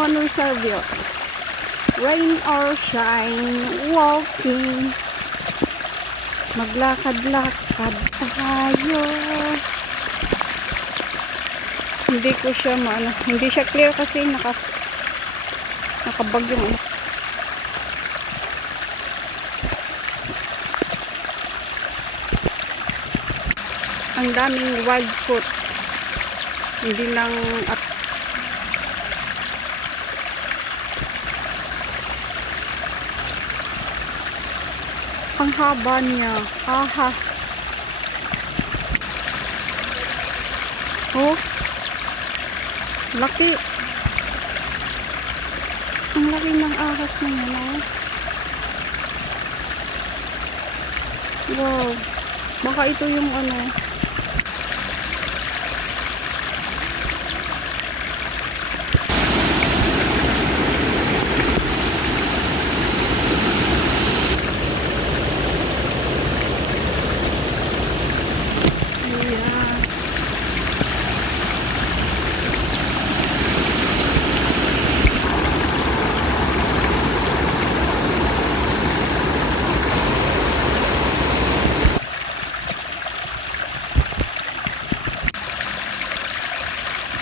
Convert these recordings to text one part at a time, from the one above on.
Simon Reservio. Rain or shine, walking. Maglakad-lakad tayo. Hindi ko siya hindi siya clear kasi nakabagyong ang daming wild fruit. Hindi lang ang haba niya, ahas. Oh, laki. Ang laki ng ahas niya, no? Wow, baka ito yung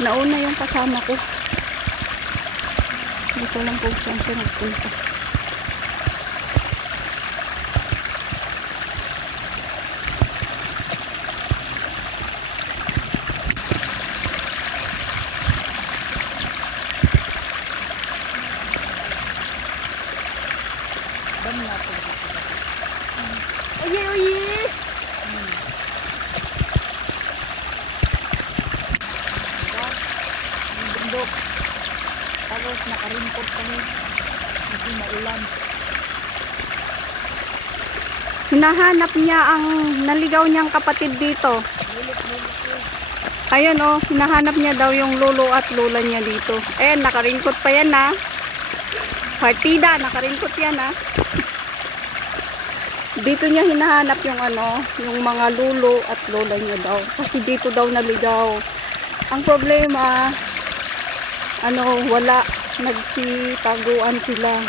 nauna yung kasama ko. Hindi ko lang kung saan siya nagpunta. Oye, oye! Bundok. Tapos nakarimpot kami. Hindi maulan. Hinahanap niya ang naligaw niyang kapatid dito. Ayun oh, hinahanap niya daw yung lolo at lola niya dito. Nakaringkot pa yan ha. Partida, nakaringkot yan ha. Dito niya hinahanap yung yung mga lolo at lola niya daw. Kasi dito daw naligaw. Ang problema, wala, nagsitaguan sila.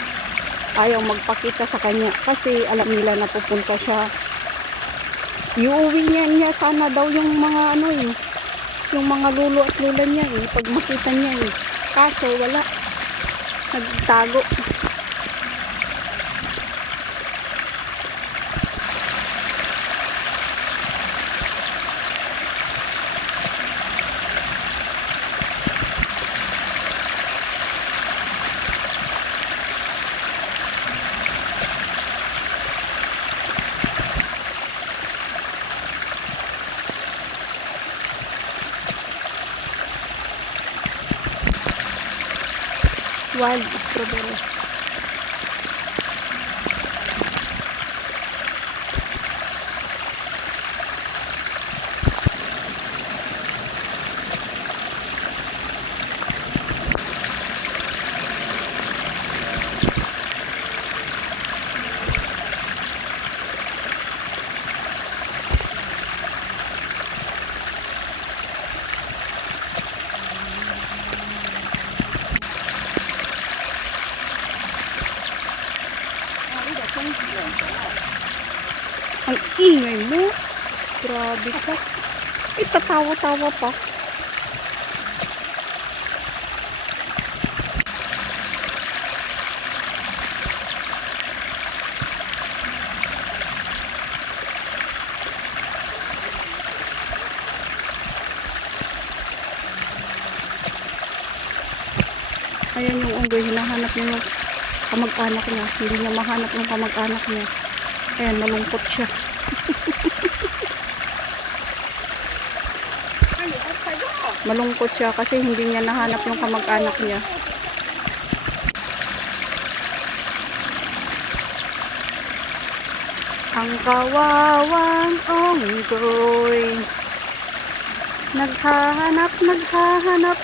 Ayaw magpakita sa kanya kasi alam nila na pupunta siya. Iuwi niya sana daw yung mga yung mga lolo at lola niya pag makita niya Kaso wala, nagtago. Wild strawberry. Ang ingay mo. Grabe ka. Tatawa-tawa pa. Ayan yung unggoy. Hinahanap niya yung kamag-anak niya. Hindi niya mahanap yung kamag-anak niya. Ayan, malungkot siya. Malungkot siya kasi hindi niya nahanap yung kamag-anak niya. Ang kawawang unggoy naghahanap ng kamag-anak.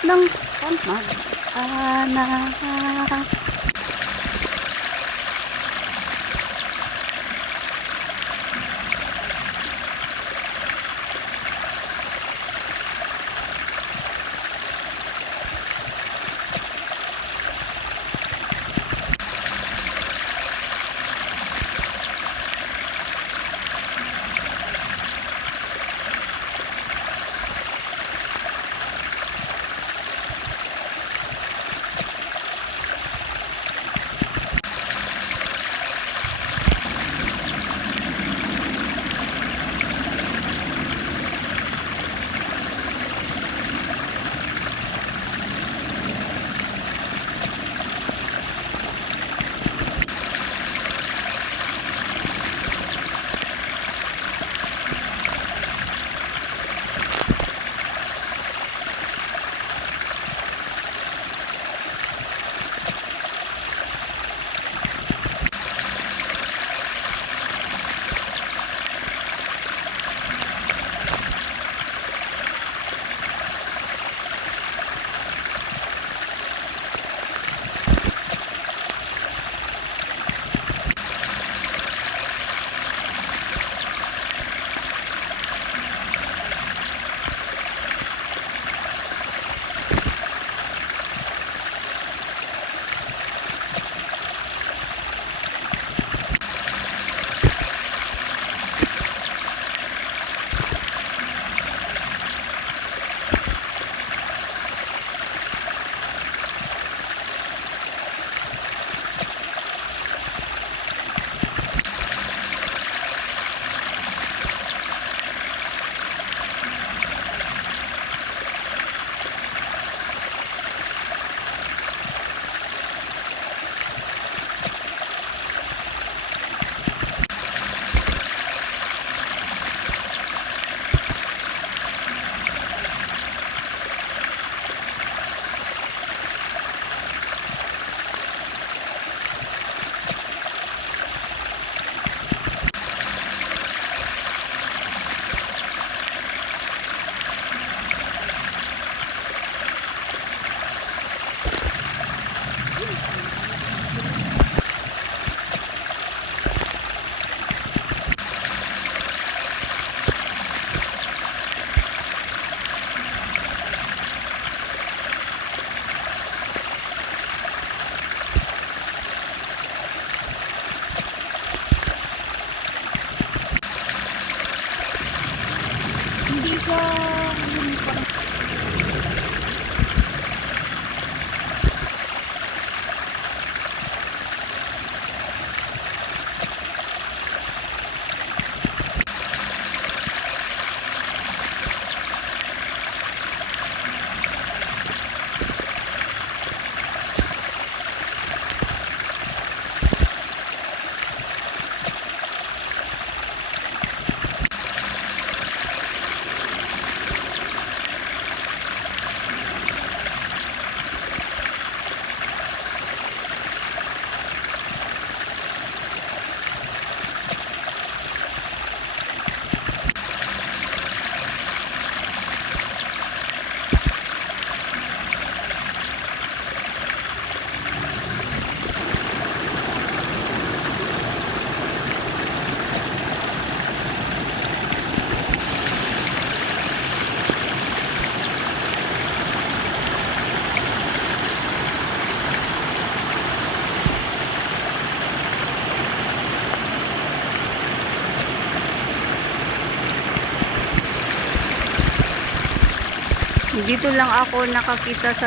Dito lang ako nakakita sa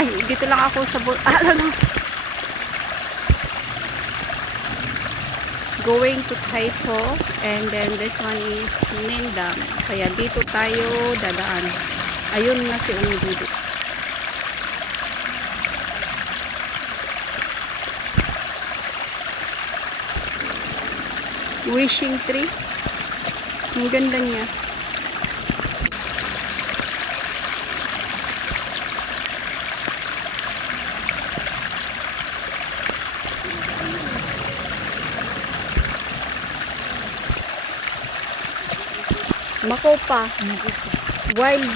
ay, dito lang ako sa going to Taipo, and then this one is Nindam. Kaya dito tayo dadaan. Ayun na si Ungdudu. Wishing tree. Ang ganda niya. Makopa. Wild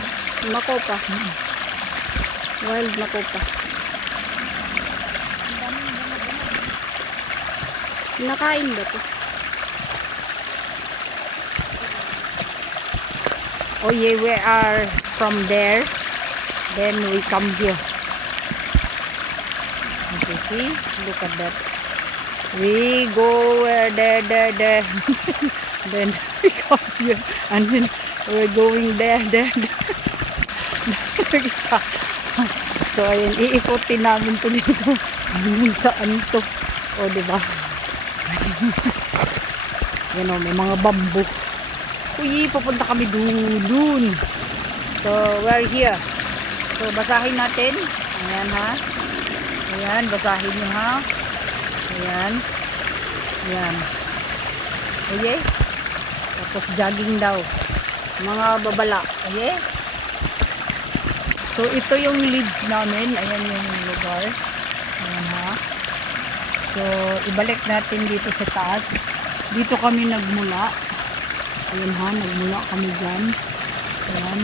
Makopa. Wild Makopa. Nakain ba to? Oh yeah, we are from there. Then we come here. Okay, see? Look at that. We go there. Then we come here. And then we're going there. So, ayun, iikutin namin to dito. Hanggang saan to? O, diba? Yan o, may mga bamboo. Uy, pupunta kami dun. So, we're here. So, basahin natin. Ayan, ha? Ayan, basahin nyo, ha? Ayan. Ayan. Okay? Tapos, jogging daw. Mga babala. Okay? So, ito yung leads namin. Ayan yung lugar. Ayan, ha? So, ibalik natin dito sa taas. Dito kami nagmula. Ayan, ha? Nagmula kami dyan. Ayan.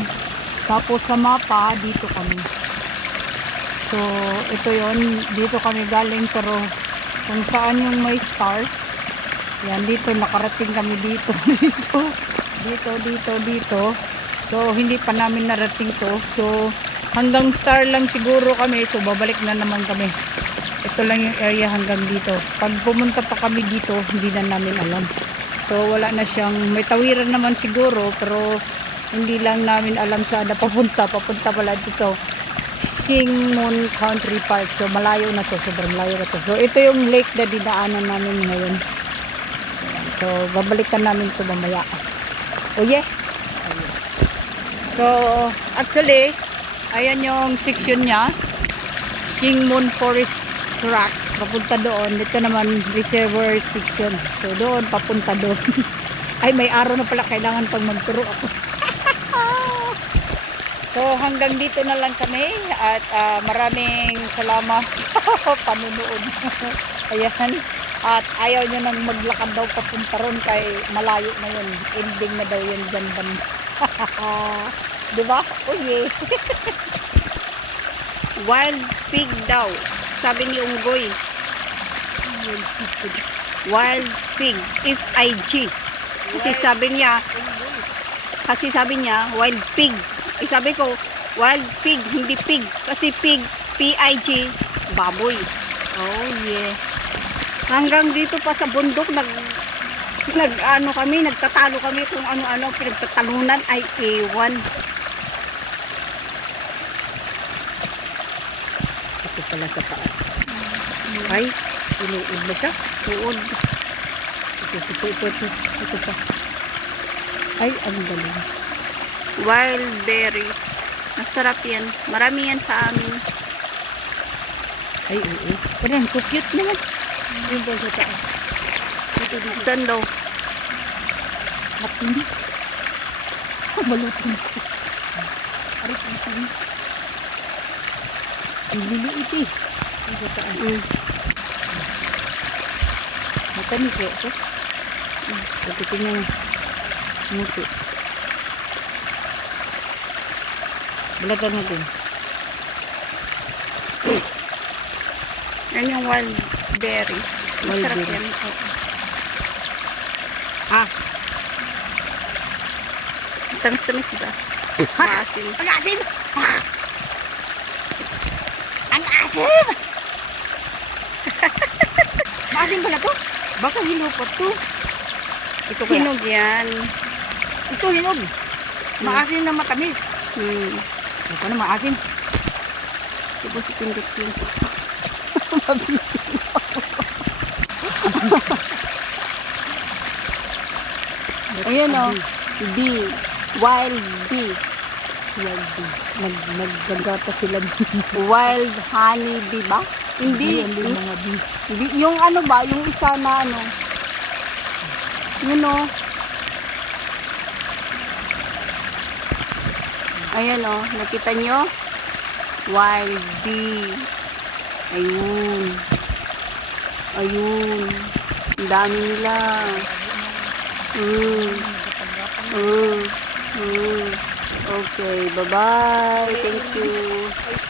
Tapos, sa mapa, dito kami. So, ito yon, dito kami galing, pero kung saan yung may star, yan, dito, nakarating kami dito, dito. So, hindi pa namin narating to. So, hanggang star lang siguro kami, so babalik na naman kami. Ito lang yung area hanggang dito. Pag pumunta pa kami dito, hindi na namin alam. So, wala na siyang, may tawiran naman siguro, pero hindi lang namin alam saan na papunta pala dito. Shingmun Country Park. So, malayo na to. Sobrang malayo na to. So, ito yung lake na dinaanan namin ngayon. So, babalikan namin ito mamaya. Oh, yeah. So, actually, ayan yung section niya. Shingmun Forest Track. Papunta doon. Dito naman, reservoir section. So, doon, papunta doon. Ay, may araw na pala. Kailangan pag magturo ako. So, hanggang dito na lang kami at maraming salamat sa panunood. Ayan. At ayaw nyo nang maglakad daw papunta ron kay malayo na yun. Ending na daw yun dyan banda. Diba? Oh yeah. Wild pig daw. Sabi ni Unggoy. Wild pig. F-I-G. Kasi sabi niya, wild pig. Sabi ko, wild pig, hindi pig. Kasi pig, P-I-G, baboy. Oh, yeah. Hanggang dito pa sa bundok, nagtatalo kami kung ano-ano, pinagtatalunan ay ewan. Ito pala sa taas. Ay, inuud na siya. Uod. Ito pa. Ay, ang galing. Wild berries. Masarap yan. Marami yan sa amin. Ay, oo. Parang cute naman. Yun daw sa taas. Saan daw? Matin. Malutin ko. Aray, matin. Ang liliit eh. Yung sa taas. Matamis eh. Ito. Pagkitin niya muso. Balagan natin. Yan yung wild berries. Masarap yan. Tamis-tamis ba? Maasim. Ang asim! Ang asim! Maasim pala to? Baka hinupot to. Ito kaya? Hinog yan. Ito hinog. Maasim na matamis. Ito naman akin. Diba si Pindot yun? Ayan o. Bee. Wild bee. Wild bee. Naggagata sila dyan. Wild honey bee ba? Hindi. Hindi mga bee. Yung ano ba? Yung isa na ano? Yun o. Ayan o. Nakita nyo? Wild bee. Ayun. Ayun. Ang dami nila. Okay. Bye-bye. Thank you.